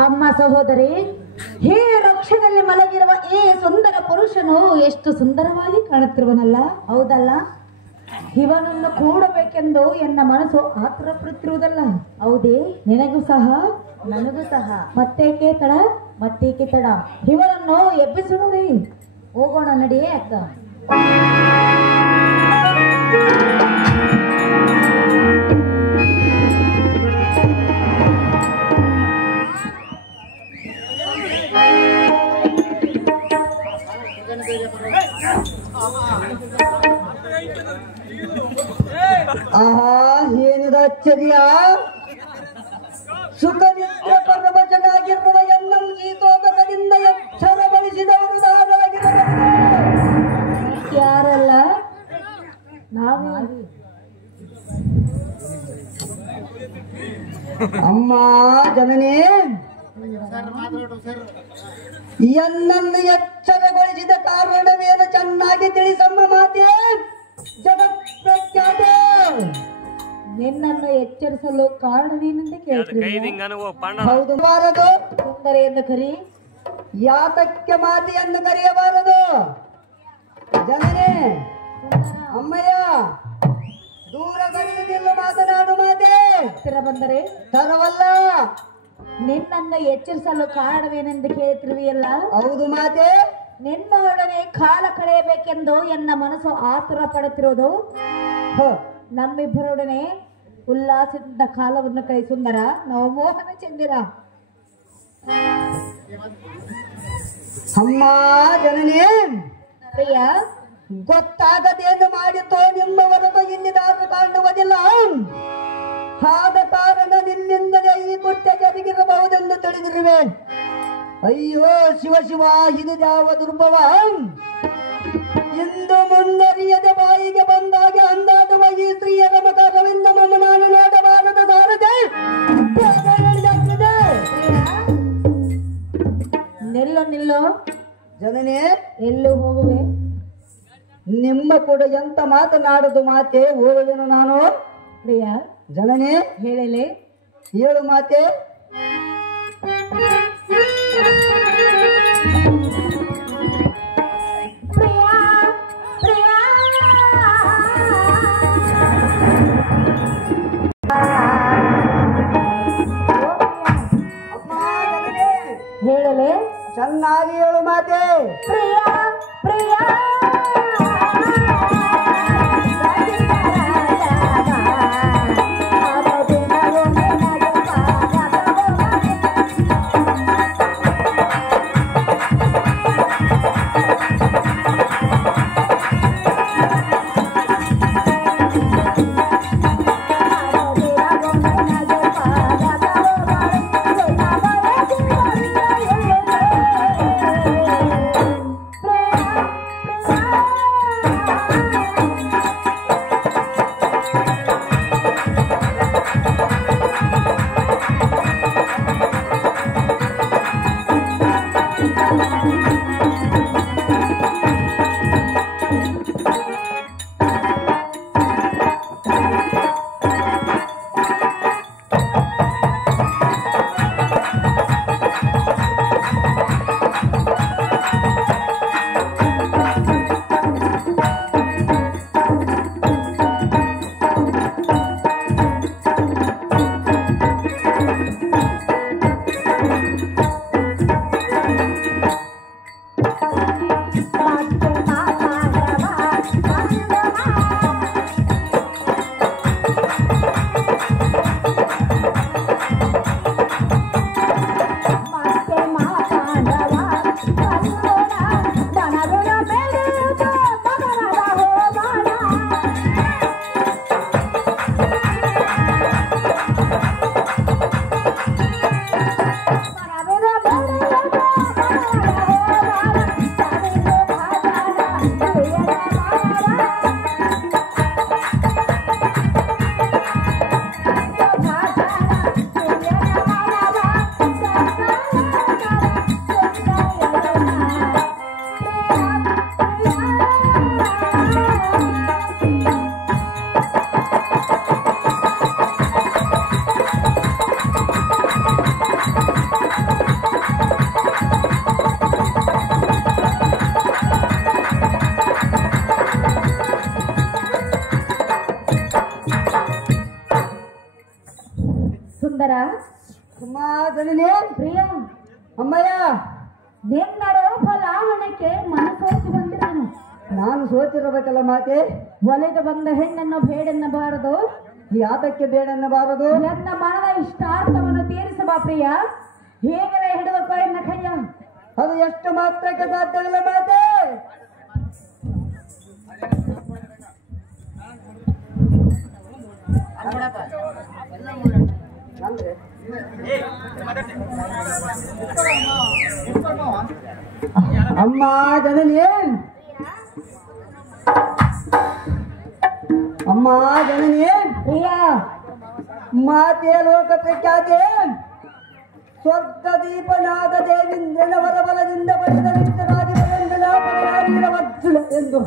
ಅಮ್ಮ ಸಹೋದರಿ, ಹೇ ವೃಕ್ಷದಲ್ಲಿ ಮಲಗಿರುವ ಈ ಸುಂದರ ಪುರುಷನು ಎಷ್ಟು ಸುಂದರವಾಗಿ ಕಾಣುತ್ತಿರುವನಲ್ಲ, ಹೌದಲ್ಲ? ಇವನನ್ನು ಕೂಡಬೇಕೆಂದು ಎನ್ನ ಮನಸ್ಸು ಆತುರ ಪಡುತ್ತಿರುವುದಲ್ಲ, ಹೌದೇ? ನಿನಗೂ ಸಹ ನನಗೂ ಸಹ. ಮತ್ತೇಕೆ ತಡ? ಇವನನ್ನು ಎಬ್ಬಿಸೋಣವೇ? ಹೋಗೋಣ ನಡಿಯೇ ಅಕ್ಕ. ಆಹಾ, ಏನಿದ ಆಶ್ಚರ್ಯ! ಸುಖನಿತ್ಯ ಪರವಶನಾಗಿರುವ ಎನ್ನಂ ಶೀತೋದಕದಿಂದ ಎಚ್ಚರಗೊಳಿಸಿದವರು ಯಾರಲ್ಲ? ನಾವೇ. ಅಮ್ಮ ಜನನೇ, ಎನ್ನನ್ನು ಎಚ್ಚರಗೊಳಿಸಿದ ಕಾರಣವೇನು ಚೆನ್ನಾಗಿ ತಿಳಿಸಮ್ಮ ಮಾತೆ. ಜಗತ್ ಪ್ರಖ್ಯಾತೆ. ನಿನ್ನನ್ನು ಎಚ್ಚರಿಸಲು ಕಾರಣವೇನೆಂದು ಕೇಳ್ತೀನಿ. ಹೌದು, ಬಾರದು. ಸುಂದರ ಎಂದು ಕರಿ. ಯಾತಕ್ಕೆ ಮಾತೆಯನ್ನು ಕರೆಯಬಾರದು? ಜನನೇ, ಅಮ್ಮಯ್ಯ, ದೂರಗಳಿಂದ ಮಾತನಾಡು ಮಾತೆ. ಹತ್ತಿರ ಬಂದರೆ ತರವಲ್ಲ. ನಿನ್ನನ್ನು ಎಚ್ಚರಿಸಲು ಕಾರಣವೇನೆಂದು ಕೇಳ್ತಿರುವಿಯಲ್ಲ, ಹೌದು ಮಾತೆ. ನಿನ್ನೊಡನೆ ಕಾಲ ಕಳೆಯಬೇಕೆಂದು ಎನ್ನ ಮನಸ್ಸು ಆತುರ ಪಡುತ್ತಿರುವುದು. ನಮ್ಮಿಬ್ಬರೊಡನೆ ಉಲ್ಲಾಸದಿಂದ ಕಾಲವನ್ನು ಕೈ ಸುಂದರ, ನಾವು ಮೋಹನ ಚಂದಿರ. ಅಮ್ಮ ಜನನೇ, ಪ್ರಿಯ, ಗೊತ್ತಾಗದೇನು ಮಾಡಿತೋ ನಿಮ್ಮ ಹೊರತು ಇನ್ನಿದಾರು ಕಾಣುವುದಿಲ್ಲ. ಆದ ಕಾರಣ ನಿನ್ನಿಂದಲೇ ಈ ಕೃತ್ಯ ಜರುಗಿರಬಹುದೆಂದು ತಿಳಿದಿರುವೆ. ಅಯ್ಯೋ ಶಿವ ಶಿವ, ಇದು ಯಾವ ದುರ್ಭವ! ಇಂದು ಮುನ್ನರಿಯದೆ ಬಾಯಿಗೆ ಬಂದಾಗ ಅಂದಾಡುವ ಈ ಸ್ತ್ರೀಯರ ಮಕರವಿಂದ ಮಮ್ಮ ನಾನು ನೋಡಬಾರದ ಸಾರದೆ. ನಿಲ್ಲು ಜನನೇ, ಎಲ್ಲೂ ಹೋಗುವೆ? ನಿಮ್ಮ ಕೂಡ ಎಂತ ಮಾತನಾಡುದು ಮಾತೆ. ಹೋಗುವೆನು ನಾನು. ಪ್ರಿಯ ಜನನೇ, ಹೇಳಲೆ. ಹೇಳು ಮಾತೆ. ಹೇಳಲೆ. ಚೆನ್ನಾಗಿ ಹೇಳು ಮಾತೆ. ಪ್ರಿಯ ಪ್ರಿಯ ಅಮ್ಮ ಜನನಿ ಪ್ರಿಯ ಅಮ್ಮಯ್ಯ ನಿನ್ನರೋ ಫಲಾವಣಕ್ಕೆ ಮನಸೋಚಿ ಬಂದಿದ್ದನು. ನಾನು ಸೋತಿರಬೇಕಲ್ಲ ಮಾತೆ. ಒಲೆಗೆ ಬಂದ ಹೆಣ್ಣನ್ನು ಬೇಡೆನ್ನಬಾರದು, ಯಾತಕ್ಕೆ ಬೇಡನ್ನಬಾರದು? ನನ್ನ ಮನದ ಇಷ್ಟಾರ್ಥವನ್ನು ತೀರಿಸಬಾ ಪ್ರಿಯ. ಹೇಗಲೇ ಹಿಡಿದು ಕೊಯ್ನ ಕೈಯ. ಅದು ಎಷ್ಟು ಮಾತ್ರಕ್ಕೆ ಸಾಧ್ಯವಿಲ್ಲ ಮಾತೆ. ಅಮ್ಮ ಜನನಿ ಅಮ್ಮ ಜನನಿ ಪ್ರಿಯ ಮಾತೆ ಲೋಕ ಪ್ರಖ್ಯಾತೆ ಸ್ವರ್ಗ ದೀಪನಾದ ದೇವೇಂದ್ರನ ವರಬಲದಿಂದ ಪಡೆದ ರಾಜವರಂದನ ವರ್ಜುನ ಎಂದು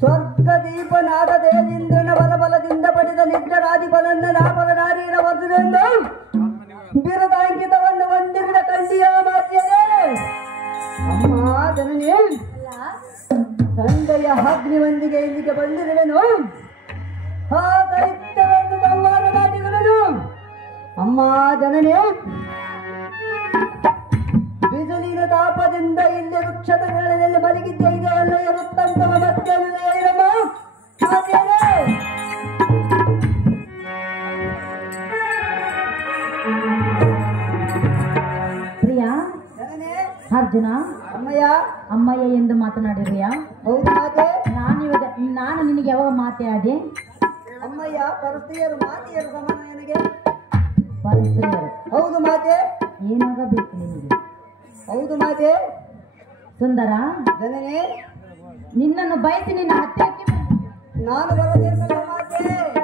ಸ್ವರ್ಗ ದೀಪನಾದ ದೇವೇಂದ್ರನ ವರಬಲದಿಂದ ಪಡೆದ ನಿಗ್ರರಾಧಿಪನನ್ನ ನಾಪರನಾರೀರ ವರ್ಜುನೆಂದು ಬಿರುದಾಂಕಿತವನ್ನು ಹೊಂದಿರುವ ಕಂಡಿಯ ಮಾತೆಯೇ. ಅಮ್ಮ ಜನನಿ ತಂದೆಯ ಅಗ್ನಿಯೊಂದಿಗೆ ಇಲ್ಲಿಗೆ ಬಂದಿರುವೆನು. ಆ ದೈತ್ಯವನ್ನು ಸಂಹಾರ ಮಾಡಿರುವೆನು. ಅಮ್ಮ ಜನನಿ ಬಿಸಿಲಿನ ತಾಪದಿಂದ ಇಲ್ಲಿ ವೃಕ್ಷದ ನೆರಳಿನಲ್ಲಿ ಮಲಗಿದ್ದ ಇದೆಲ್ಲ ಇರುತ್ತಂತವ ಮತ್ತೆ ಪ್ರಿಯ ಅರ್ಜುನ ಅಮ್ಮಯ್ಯ ಅಮ್ಮಯ್ಯ ಎಂದು ಮಾತನಾಡಿರ್ಯಾ? ಹೌದು ಮಾತೆ. ನಾನು ನಿನಗೆ ಯಾವಾಗ ಮಾತಾಡಿ? ಅಮ್ಮಯ್ಯ ಪರಸ್ತ್ರೀಯರು ಮಾತೆಯರು ಸಮಾನ ನನಗೆ. ಪರಸ್ತ್ರೀಯರು? ಹೌದು ಮಾತೆ. ಏನಾಗಬೇಕು ನಿನಗೆ? ಹೌದು ಮಾತೆ. ಸುಂದರ ಜನನೇ ನಿನ್ನನ್ನು ಬಯಸಿ ನಿನ್ನ ಹತ್ತಿರಕ್ಕೆ ನಾನು ಬರಬೇಕಲ್ಲ ಮಾತೆ.